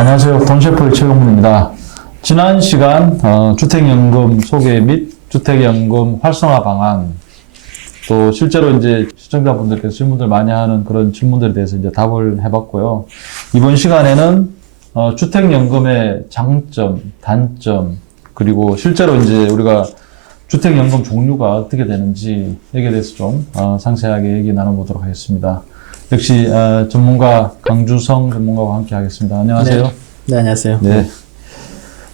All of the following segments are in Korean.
안녕하세요. 돈셰프의 최용문입니다. 지난 시간 주택연금 소개 및 주택연금 활성화 방안, 또 실제로 이제 시청자분들께서 질문들 많이 하는 그런 질문들에 대해서 이제 답을 해봤고요. 이번 시간에는 주택연금의 장점, 단점, 그리고 실제로 이제 우리가 주택연금 종류가 어떻게 되는지 여기에 대해서 좀 상세하게 얘기 나눠보도록 하겠습니다. 역시 전문가 강주성 전문가와 함께 하겠습니다. 안녕하세요. 네, 안녕하세요. 네.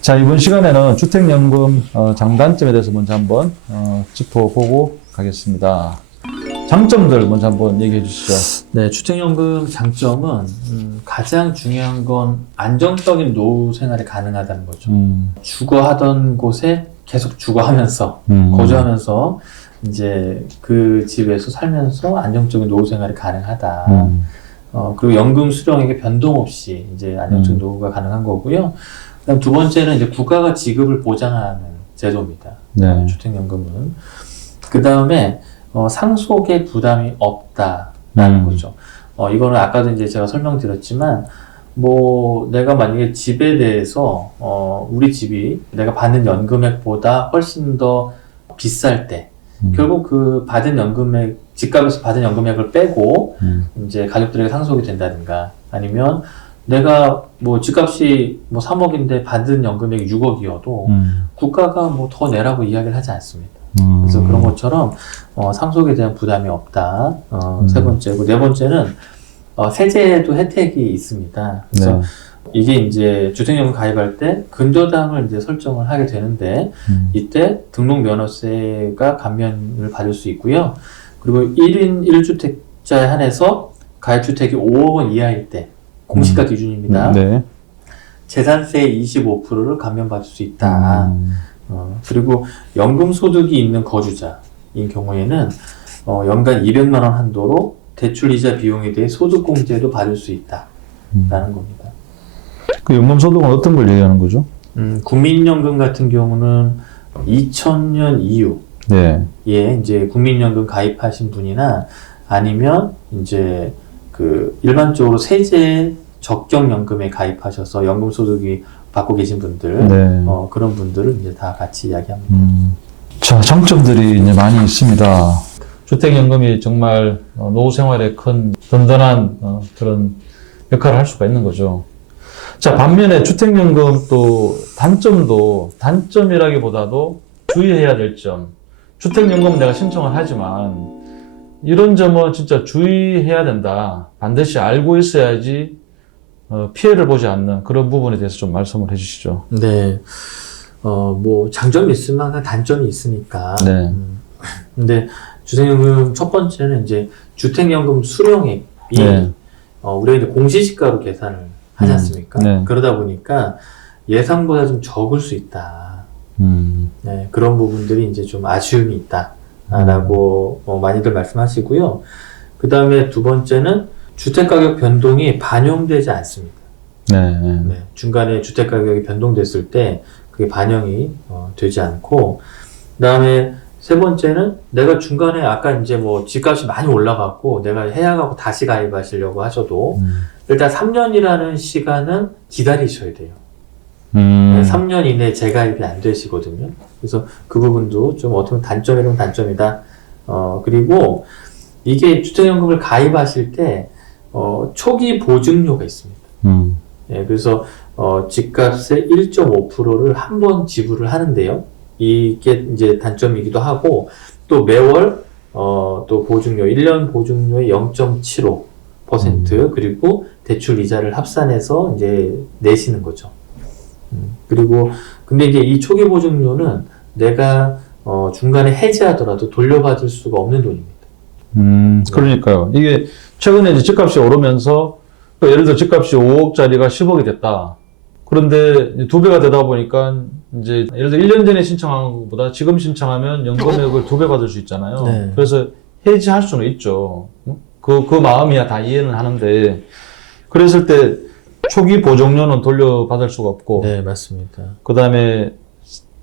자, 이번 시간에는 주택연금 장단점에 대해서 먼저 한번 짚어보고 가겠습니다. 장점들 먼저 한번 얘기해 주시죠. 네, 주택연금 장점은 가장 중요한 건 안정적인 노후 생활이 가능하다는 거죠. 주거하던 곳에 계속 주거하면서 거주하면서 이제 그 집에서 살면서 안정적인 노후 생활이 가능하다. 그리고 연금 수령액의 변동 없이 이제 안정적인 노후가 가능한 거고요. 그다음 두 번째는 이제 국가가 지급을 보장하는 제도입니다. 네. 주택연금은. 그 다음에 상속의 부담이 없다라는 거죠. 이거는 아까도 이제 제가 설명드렸지만, 뭐 내가 만약에 집에 대해서 우리 집이 내가 받는 연금액보다 훨씬 더 비쌀 때, 결국 그 받은 연금액, 집값에서 받은 연금액을 빼고 이제 가족들에게 상속이 된다든가, 아니면 내가 뭐 집값이 뭐 3억인데 받은 연금액이 6억이어도 국가가 뭐 더 내라고 이야기를 하지 않습니다. 그래서 그런 것처럼 상속에 대한 부담이 없다. 세 번째고, 네 번째는 세제도 혜택이 있습니다. 그래서 네. 이게 이제 주택연금 가입할 때 근저당을 이제 설정을 하게 되는데, 이때 등록면허세가 감면을 받을 수 있고요. 그리고 1인 1주택자에 한해서 가입주택이 5억 원 이하일 때, 공시가 기준입니다. 네. 재산세의 25%를 감면받을 수 있다. 그리고 연금소득이 있는 거주자인 경우에는 연간 200만 원 한도로 대출이자 비용에 대해 소득공제도 받을 수 있다라는 겁니다. 그 연금소득은 어떤 걸 얘기하는 거죠? 국민연금 같은 경우는 2000년 이후에 네. 이제 국민연금 가입하신 분이나 아니면 이제 그 일반적으로 세제 적격연금에 가입하셔서 연금소득이 받고 계신 분들, 네. 그런 분들은 이제 다 같이 이야기합니다. 자, 장점들이 이제 많이 있습니다. 주택연금이 정말 노후 생활에 큰 든든한 그런 역할을 할 수가 있는 거죠. 자, 반면에 주택연금 또 단점이라기보다도 주의해야 될 점. 주택연금은 내가 신청을 하지만 이런 점은 진짜 주의해야 된다. 반드시 알고 있어야지 피해를 보지 않는 그런 부분에 대해서 좀 말씀을 해주시죠. 네. 뭐 장점이 있으면 항상 단점이 있으니까. 네. 근데 주택연금 첫 번째는 이제 주택연금 수령액이 네. 우리가 이제 공시지가로 계산을 하지 않습니까? 네. 그러다 보니까 예상보다 좀 적을 수 있다. 네, 그런 부분들이 이제 좀 아쉬움이 있다라고 많이들 말씀하시고요. 그 다음에 두 번째는 주택가격 변동이 반영되지 않습니다. 네. 네, 중간에 주택가격이 변동됐을 때 그게 반영이 되지 않고, 그 다음에 세 번째는 내가 중간에 아까 이제 뭐 집값이 많이 올라갔고 내가 해약하고 다시 가입하시려고 하셔도 일단 3년이라는 시간은 기다리셔야 돼요. 3년 이내에 재가입이 안 되시거든요. 그래서 그 부분도 좀 어떻게 보면 단점이라면 단점이다. 그리고 이게 주택연금을 가입하실 때 초기 보증료가 있습니다. 예, 그래서 집값의 1.5%를 한 번 지불을 하는데요. 이게 이제 단점이기도 하고, 또 매월 또 보증료, 1년 보증료의 0.75% 그리고 대출 이자를 합산해서 이제 내시는 거죠. 그리고 근데 이제 이 초기 보증료는 내가 중간에 해지하더라도 돌려받을 수가 없는 돈입니다. 그러니까요. 이게 최근에 이제 집값이 오르면서 예를 들어 집값이 5억짜리가 10억이 됐다. 그런데 2배가 되다 보니까 이제 예를 들어 1년 전에 신청한 것보다 지금 신청하면 연금액을 2배 받을 수 있잖아요. 네. 그래서 해지할 수는 있죠. 그 마음이야 다 이해는 하는데, 그랬을 때 초기 보증료는 돌려받을 수가 없고, 네, 맞습니다. 그 다음에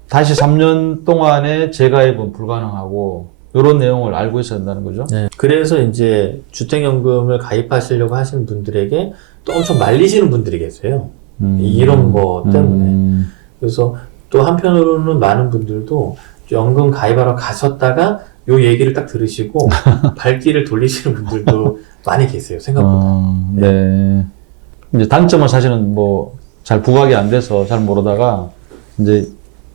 다시 3년 동안의 재가입은 불가능하고, 이런 내용을 알고 있어야 된다는 거죠. 네. 그래서 이제 주택연금을 가입하시려고 하시는 분들에게 또 엄청 말리시는 분들이 계세요. 이런 거 때문에. 그래서 또 한편으로는 많은 분들도 연금 가입하러 가셨다가 요 얘기를 딱 들으시고 발길을 돌리시는 분들도 많이 계세요, 생각보다. 네. 이제 단점은 사실은 뭐 잘 부각이 안 돼서 잘 모르다가 이제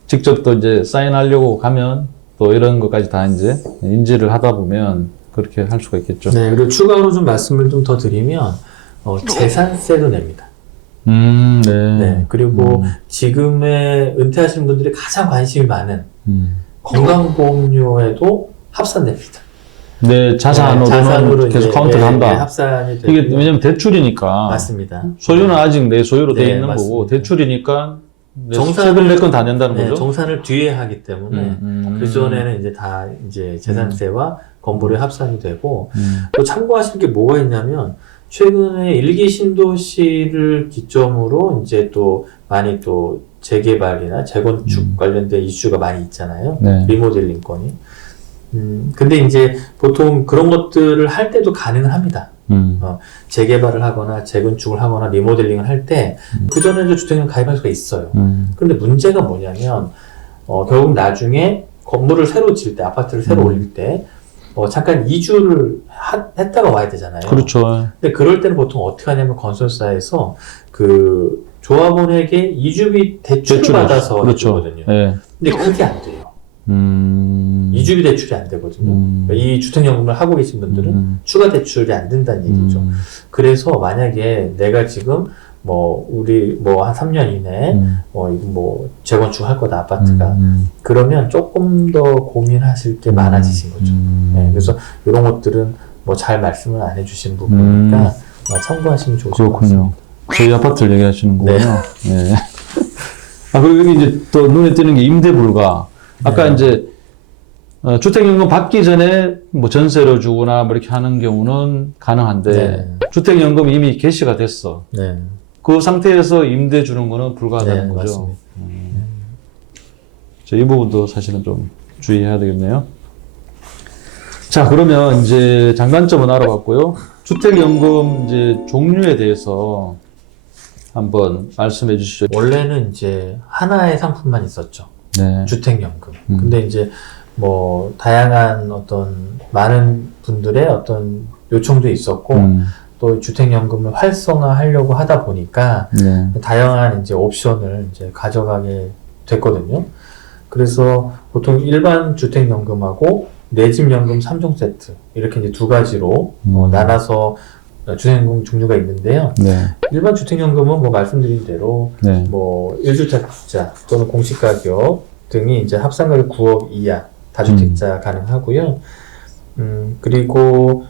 직접 또 이제 사인하려고 가면 또 이런 것까지 다 이제 인지를 하다 보면 그렇게 할 수가 있겠죠. 네, 그리고 추가로 좀 말씀을 좀 더 드리면, 재산세도 냅니다. 네. 네, 그리고 지금의 은퇴하시는 분들이 가장 관심이 많은 건강보험료에도 합산됩니다. 네, 자산으로는 자산으로 계속 이제, 카운트를 한다. 합산이 되고. 이게 왜냐면 대출이니까. 맞습니다. 소유는 아직 내 소유로 돼 네, 있는 맞습니다. 거고, 대출이니까 정산을- 세금 낼 건 다 낸다는 네, 거죠. 정산을 뒤에 하기 때문에 그 전에는 이제 다 이제 재산세와 건보료 합산이 되고 또 참고하실 게 뭐가 있냐면 최근에 일기 신도시를 기점으로 이제 또 많이 또 재개발이나 재건축 관련된 이슈가 많이 있잖아요. 네. 리모델링 건이. 근데 이제 보통 그런 것들을 할 때도 가능은 합니다. 재개발을 하거나 재건축을 하거나 리모델링을 할 때 그전에도 주택연금 가입할 수가 있어요. 근데 문제가 뭐냐면 결국 나중에 건물을 새로 지을 때, 아파트를 새로 올릴 때 잠깐 이주를 했다가 와야 되잖아요. 그렇죠. 근데 그럴 때는 보통 어떻게 하냐면 건설사에서 그 조합원에게 이주비 대출을 받아서 그렇죠. 해주거든요. 네. 근데 그게 안 돼요. 이주비 대출이 안 되거든요. 이 주택연금을 하고 계신 분들은 추가 대출이 안 된다는 얘기죠. 그래서 만약에 내가 지금 우리 한 3년 이내에 이거 재건축 할 거다, 아파트가. 그러면 조금 더 고민하실 게 많아지신 거죠. 네, 그래서 이런 것들은 잘 말씀을 안 해주신 부분이니까 참고하시면 좋을 것 같습니다. 그렇군요. 저희 아파트를 얘기하시는 거군요. 네. 그리고 여기 이제 또 눈에 띄는 게 임대불가. 아까 이제 주택연금 받기 전에 전세로 주거나 이렇게 하는 경우는 가능한데 주택연금이 이미 개시가 됐어. 네. 그 상태에서 임대 주는 거는 불가하다는 거죠. 맞습니다. 이 부분도 사실은 좀 주의해야 되겠네요. 자, 그러면 이제 장단점은 알아봤고요. 주택연금 이제 종류에 대해서 한번 말씀해 주시죠. 원래는 이제 하나의 상품만 있었죠. 네. 주택연금. 근데 이제 다양한 많은 분들의 요청도 있었고, 또 주택연금을 활성화하려고 하다 보니까, 네. 다양한 이제 옵션을 이제 가져가게 됐거든요. 그래서 보통 일반 주택연금하고 내 집 연금 3종 세트, 이렇게 이제 두 가지로 나눠서 주택연금 종류가 있는데요. 네. 일반 주택연금은 말씀드린 대로 네. 1주택자 또는 공시가격 등이 이제 합산가격 9억 이하 다주택자 가능하고요. 그리고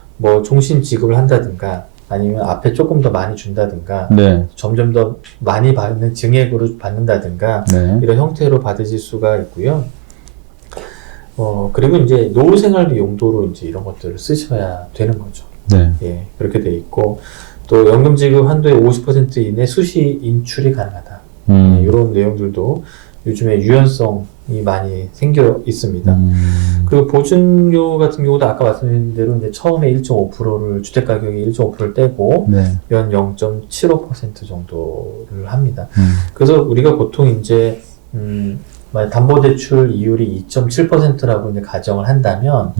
종신 지급을 한다든가 아니면 앞에 조금 더 많이 준다든가 네. 점점 더 많이 받는 증액으로 받는다든가 네. 이런 형태로 받으실 수가 있고요. 그리고 이제 노후생활비 용도로 이제 이런 것들을 쓰셔야 되는 거죠. 네. 예, 그렇게 돼 있고, 또 연금 지급 한도의 50% 이내 수시 인출이 가능하다. 이런 내용들도 요즘에 유연성이 많이 생겨 있습니다. 그리고 보증료 같은 경우도 아까 말씀드린 대로 이제 처음에 1.5%를, 주택가격이 1.5%를 떼고, 네. 연 0.75% 정도를 합니다. 그래서 우리가 보통 이제, 담보대출 이율이 2.7%라고 이제 가정을 한다면,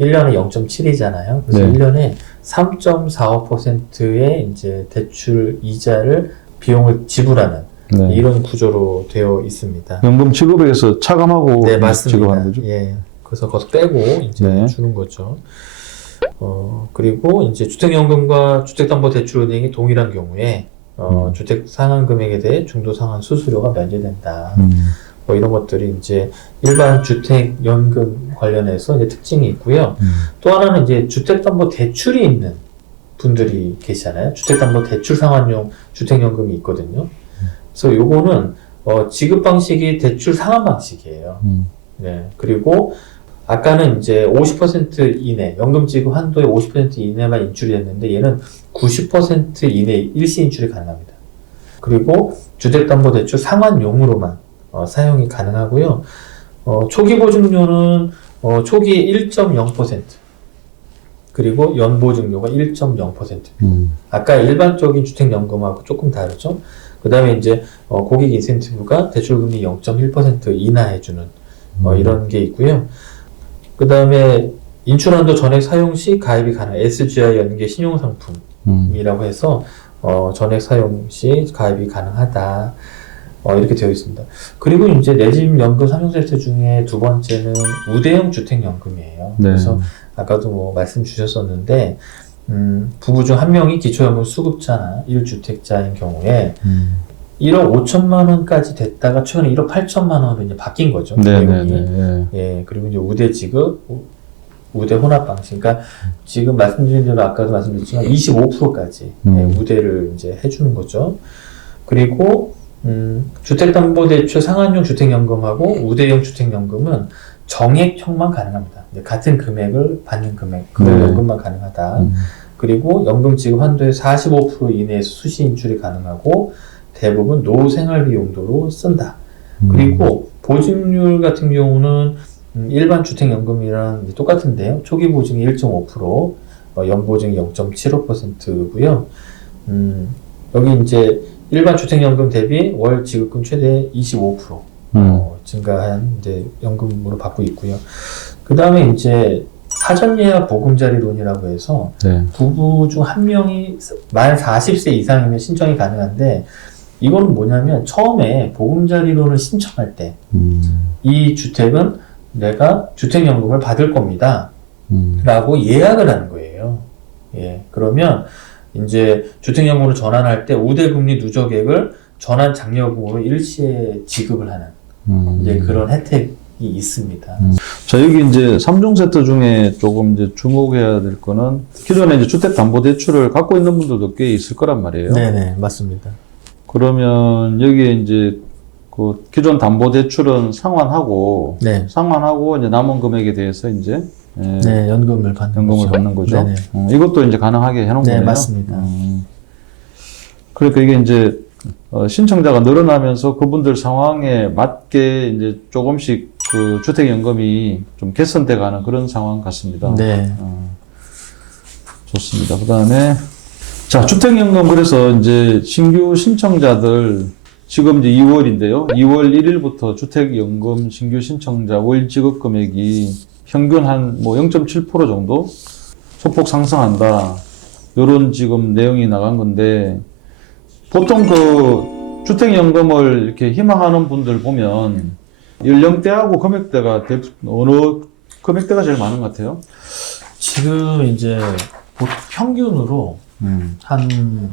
1년에 0.7이잖아요. 그래서 네. 1년에 3.45%의 이제 대출 이자를 비용을 지불하는 네. 이런 구조로 되어 있습니다. 연금 지급액에서 차감하고 네, 맞습니다. 지급하는 거죠? 예. 그래서 거기서 빼고 이제 네. 주는 거죠. 그리고 이제 주택연금과 주택담보대출은행이 동일한 경우에 주택 상환 금액에 대해 중도 상환 수수료가 면제된다. 이런 것들이 이제 일반 주택연금 관련해서 이제 특징이 있고요. 또 하나는 이제 주택담보대출이 있는 분들이 계시잖아요. 주택담보대출 상환용 주택연금이 있거든요. 그래서 요거는 지급 방식이 대출 상환 방식이에요. 네. 그리고 아까는 이제 50% 이내, 연금 지급 한도의 50% 이내만 인출이 됐는데 얘는 90% 이내 일시 인출이 가능합니다. 그리고 주택담보대출 상환용으로만 사용이 가능하고요. 초기 보증료는 초기에 1.0%, 그리고 연보증료가 1.0%. 아까 일반적인 주택연금하고 조금 다르죠. 그 다음에 이제 고객 인센티브가 대출금리 0.1% 인하해주는 이런 게 있고요. 그 다음에 인출한도 전액 사용 시 가입이 가능. SGI 연계 신용상품이라고 해서 전액 사용 시 가입이 가능하다. 이렇게 되어 있습니다. 그리고 이제 내 집 연금 3종 세트 중에 두 번째는 우대형 주택연금이에요. 네. 그래서 아까도 뭐 말씀 주셨었는데 부부 중 한 명이 기초연금 수급자나 1주택자인 경우에 1억 5천만 원까지 됐다가 최근에 1억 8천만 원으로 이제 바뀐 거죠. 내용이. 네네네. 예, 그리고 이제 우대 지급, 우대 혼합 방식. 그러니까 지금 말씀드린 대로 아까도 말씀드렸지만 25%까지 우대를 이제 해주는 거죠. 그리고 주택담보대출 상한용 주택연금하고 우대형 주택연금은 정액형만 가능합니다. 같은 금액을 받는 금액, 그 연금만 가능하다. 그리고 연금 지급 한도의 45% 이내에서 수시 인출이 가능하고 대부분 노생활비 용도로 쓴다. 그리고 보증률 같은 경우는 일반 주택연금이랑 똑같은데요. 초기 보증이 1.5%, 연보증이 0.75%고요. 여기 이제 일반 주택연금 대비 월 지급금 최대 25% 증가한 이제 연금으로 받고 있고요. 그 다음에 이제 사전 예약 보금자리론이라고 해서 부부 중 한 명이 만 40세 이상이면 신청이 가능한데 이건 뭐냐면 처음에 보금자리론을 신청할 때 이 주택은 내가 주택연금을 받을 겁니다. 라고 예약을 하는 거예요. 예, 그러면 이제 주택연금으로 전환할 때 우대금리 누적액을 전환 장려금으로 일시에 지급을 하는 이제 그런 혜택이 있습니다. 자, 여기 이제 3종 세트 중에 조금 이제 주목해야 될 거는 기존에 이제 주택담보대출을 갖고 있는 분들도 꽤 있을 거란 말이에요. 네네, 맞습니다. 그러면 여기에 이제 그 기존 담보대출은 상환하고 이제 남은 금액에 대해서 이제 연금을 받는 거죠. 이것도 이제 가능하게 해놓은 거네요. 네, 맞습니다. 그러니까 이게 이제 신청자가 늘어나면서 그분들 상황에 맞게 이제 조금씩 그 주택연금이 좀 개선돼 가는 그런 상황 같습니다. 네. 좋습니다. 그 다음에 자, 주택연금 그래서 이제 신규 신청자들 지금 이제 2월인데요. 2월 1일부터 주택연금 신규 신청자 월 지급 금액이 평균 한 뭐 0.7% 정도 소폭 상승한다. 요런 지금 내용이 나간 건데 보통 그 주택연금을 이렇게 희망하는 분들 보면 연령대하고 금액대가 어느 금액대가 제일 많은 것 같아요? 지금 이제 평균으로 한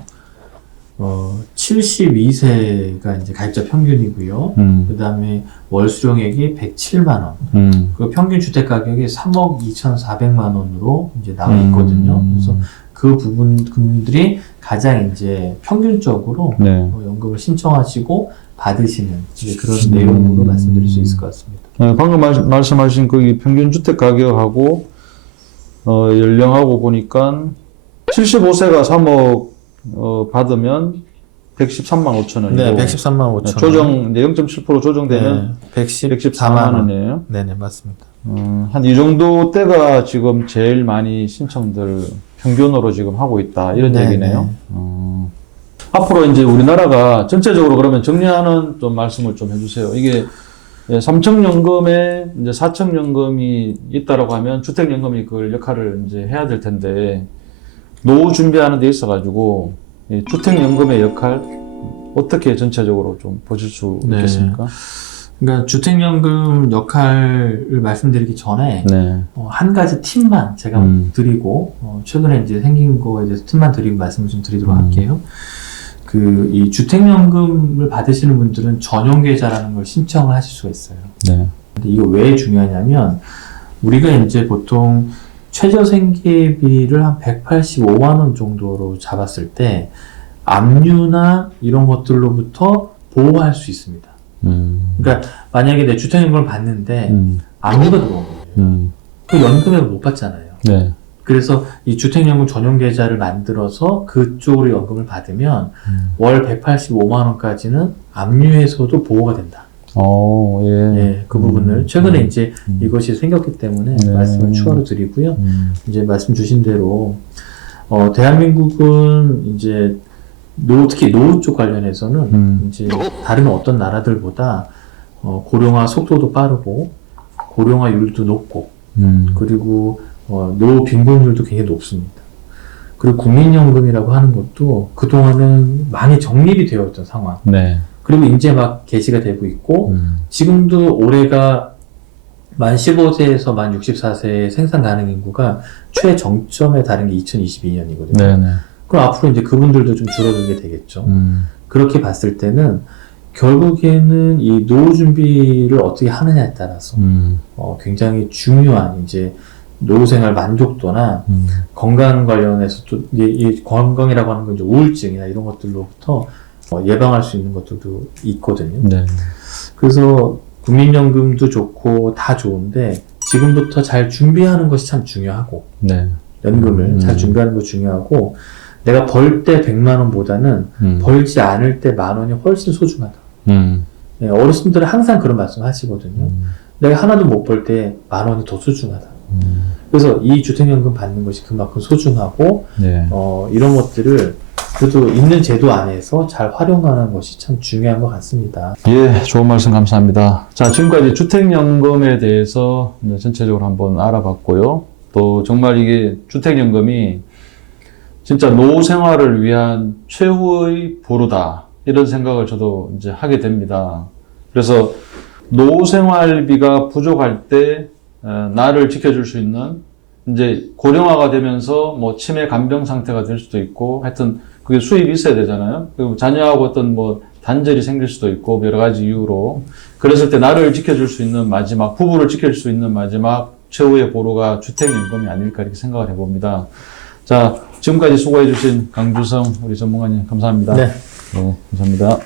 72세가 이제 가입자 평균이고요. 그 다음에 월 수령액이 107만 원. 그 평균 주택 가격이 3억 2,400만 원으로 이제 나와 있거든요. 그래서 그 부분들이 가장 이제 평균적으로 연금을 신청하시고 받으시는 이제 그런 내용으로 말씀드릴 수 있을 것 같습니다. 방금 말씀하신 그 평균 주택 가격하고 연령하고 보니까 75세가 3억 받으면 113만 5천 원이고 네, 113만 5천 원. 조정 이제 0.7% 조정되면 114만 원이에요. 네네, 맞습니다. 한 이 정도 때가 지금 제일 많이 신청들 평균으로 지금 하고 있다 이런 얘기네요. 앞으로 이제 우리나라가 전체적으로 그러면 정리하는 좀 말씀을 좀 해주세요. 이게 3층연금에 이제 4층연금이 있다라고 하면 주택연금이 그 역할을 이제 해야 될 텐데 노후 준비하는 데 있어가지고 주택연금의 역할 어떻게 전체적으로 좀 보실 수 있겠습니까? 그러니까 주택연금 역할을 말씀드리기 전에 한 가지 팁만 제가 드리고 최근에 이제 생긴 거에 대해서 팁만 드리고 말씀을 좀 드리도록 할게요. 이 주택연금을 받으시는 분들은 전용계좌라는 걸 신청을 하실 수가 있어요. 근데 이거 왜 중요하냐면 우리가 이제 보통 최저 생계비를 한 185만 원 정도로 잡았을 때 압류나 이런 것들로부터 보호할 수 있습니다. 그러니까 만약에 내 주택연금을 받는데 압류가 들어온 거예요. 그 연금액을 못 받잖아요. 그래서 이 주택연금 전용 계좌를 만들어서 그쪽으로 연금을 받으면 월 185만 원까지는 압류에서도 보호가 된다. 예. 예, 그 부분을 최근에 이제 이것이 생겼기 때문에 네. 말씀을 추가로 드리고요. 이제 말씀 주신 대로 대한민국은 이제 특히 노후 쪽 관련해서는 이제 다른 어떤 나라들보다 고령화 속도도 빠르고 고령화율도 높고 그리고 노후 빈곤율도 굉장히 높습니다. 그리고 국민연금이라고 하는 것도 그동안은 많이 정립이 되어 있던 상황. 네. 그리고 이제 막 개시가 되고 있고 지금도 올해가 만 15세에서 만 64세의 생산 가능 인구가 최정점에 달한 게 2022년이거든요. 네네. 그럼 앞으로 이제 그분들도 좀 줄어들게 되겠죠. 그렇게 봤을 때는 결국에는 이 노후 준비를 어떻게 하느냐에 따라서 굉장히 중요한 이제 노후 생활 만족도나 건강 관련해서 또 이 건강이라고 하는 건 이제 우울증이나 이런 것들로부터 예방할 수 있는 것들도 있거든요. 네. 그래서 국민연금도 좋고 다 좋은데 지금부터 잘 준비하는 것이 참 중요하고 네. 연금을 잘 준비하는 것이 중요하고 내가 벌 때 100만 원보다는 벌지 않을 때 10,000원이 훨씬 소중하다. 예, 어르신들은 항상 그런 말씀 하시거든요. 내가 하나도 못 벌 때 10,000원이 더 소중하다. 그래서 이 주택연금 받는 것이 그만큼 소중하고 네. 이런 것들을 그래도 있는 제도 안에서 잘 활용하는 것이 참 중요한 것 같습니다. 예, 좋은 말씀 감사합니다. 자, 지금까지 주택연금에 대해서 이제 전체적으로 한번 알아봤고요. 또 정말 이게 주택연금이 진짜 노후 생활을 위한 최후의 보루다. 이런 생각을 저도 이제 하게 됩니다. 그래서 노후 생활비가 부족할 때 나를 지켜줄 수 있는 이제 고령화가 되면서 뭐 치매 간병 상태가 될 수도 있고 하여튼 그게 수입이 있어야 되잖아요. 그리고 자녀하고 어떤 뭐 단절이 생길 수도 있고 여러 가지 이유로 그랬을 때 나를 지켜줄 수 있는 마지막 부부를 지켜줄 수 있는 마지막 최후의 보루가 주택연금이 아닐까 이렇게 생각을 해봅니다. 자, 지금까지 수고해주신 강주성 우리 전문가님 감사합니다. 네. 네, 감사합니다.